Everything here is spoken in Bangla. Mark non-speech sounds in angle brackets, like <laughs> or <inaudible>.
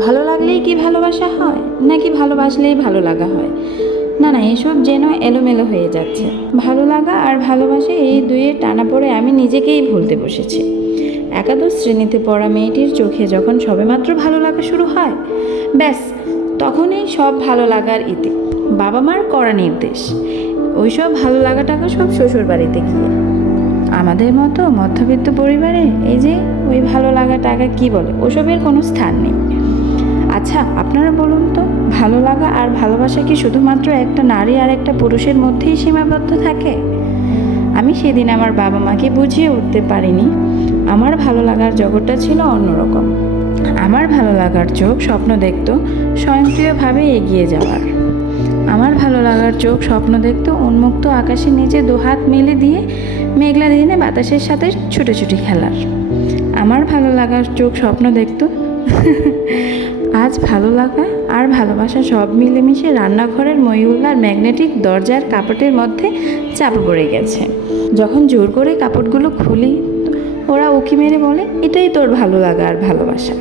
ভালো লাগলেই কি ভালোবাসা হয়? নাকি ভালোবাসলেই ভালো লাগা হয়? না না, এসব যেন এলোমেলো হয়ে যাচ্ছে। ভালো লাগা আর ভালোবাসা এই দুইয়ের টানা পড়ে আমি নিজেকেই ভুলতে বসেছি। একাদশ শ্রেণীতে পড়া মেয়েটির চোখে যখন সবেমাত্র ভালো লাগা শুরু হয়, ব্যাস, তখনই সব ভালো লাগার ইতি। বাবা মার কড়া নির্দেশ। ওইসব ভালো লাগাটাকে সব শ্বশুর বাড়িতে গিয়ে। আমাদের মতো মধ্যবিত্ত পরিবারে এই যে ওই ভালো লাগা টাকা কি বলে, ওসবের কোনো স্থান নেই। আচ্ছা আপনারা বলুন তো, ভালো লাগা আর ভালোবাসা কি শুধুমাত্র একটা নারী আর একটা পুরুষের মধ্যেই সীমাবদ্ধ থাকে? আমি সেদিন আমার বাবা মাকে বুঝিয়ে উঠতে পারিনি। আমার ভালো লাগার জগৎটা ছিল অন্যরকম। আমার ভালো লাগার চোখ স্বপ্ন দেখত, স্বয়ংক্রিয়ভাবে এগিয়ে যাওয়ার। আমার ভালো লাগার চোখ স্বপ্ন দেখত, উন্মুক্ত আকাশের নিচে দুহাত মেলে দিয়ে মেঘলা দিনে বাতাসের সাথে ছুটোছুটি খেলার। আমার ভালো লাগার চোখ স্বপ্ন দেখত <laughs> আজ ভালো লাগা আর ভালোবাসা সব মিলেমিশে রান্নাঘরের ময়ুল্লার ম্যাগনেটিক দরজার কাপড়ের মধ্যে চাপ পড়ে গেছে। যখন জোর করে কাপড়গুলো খুলি, ওরা উকি মেরে বলে, এটাই তোর ভালো লাগা আর ভালোবাসা।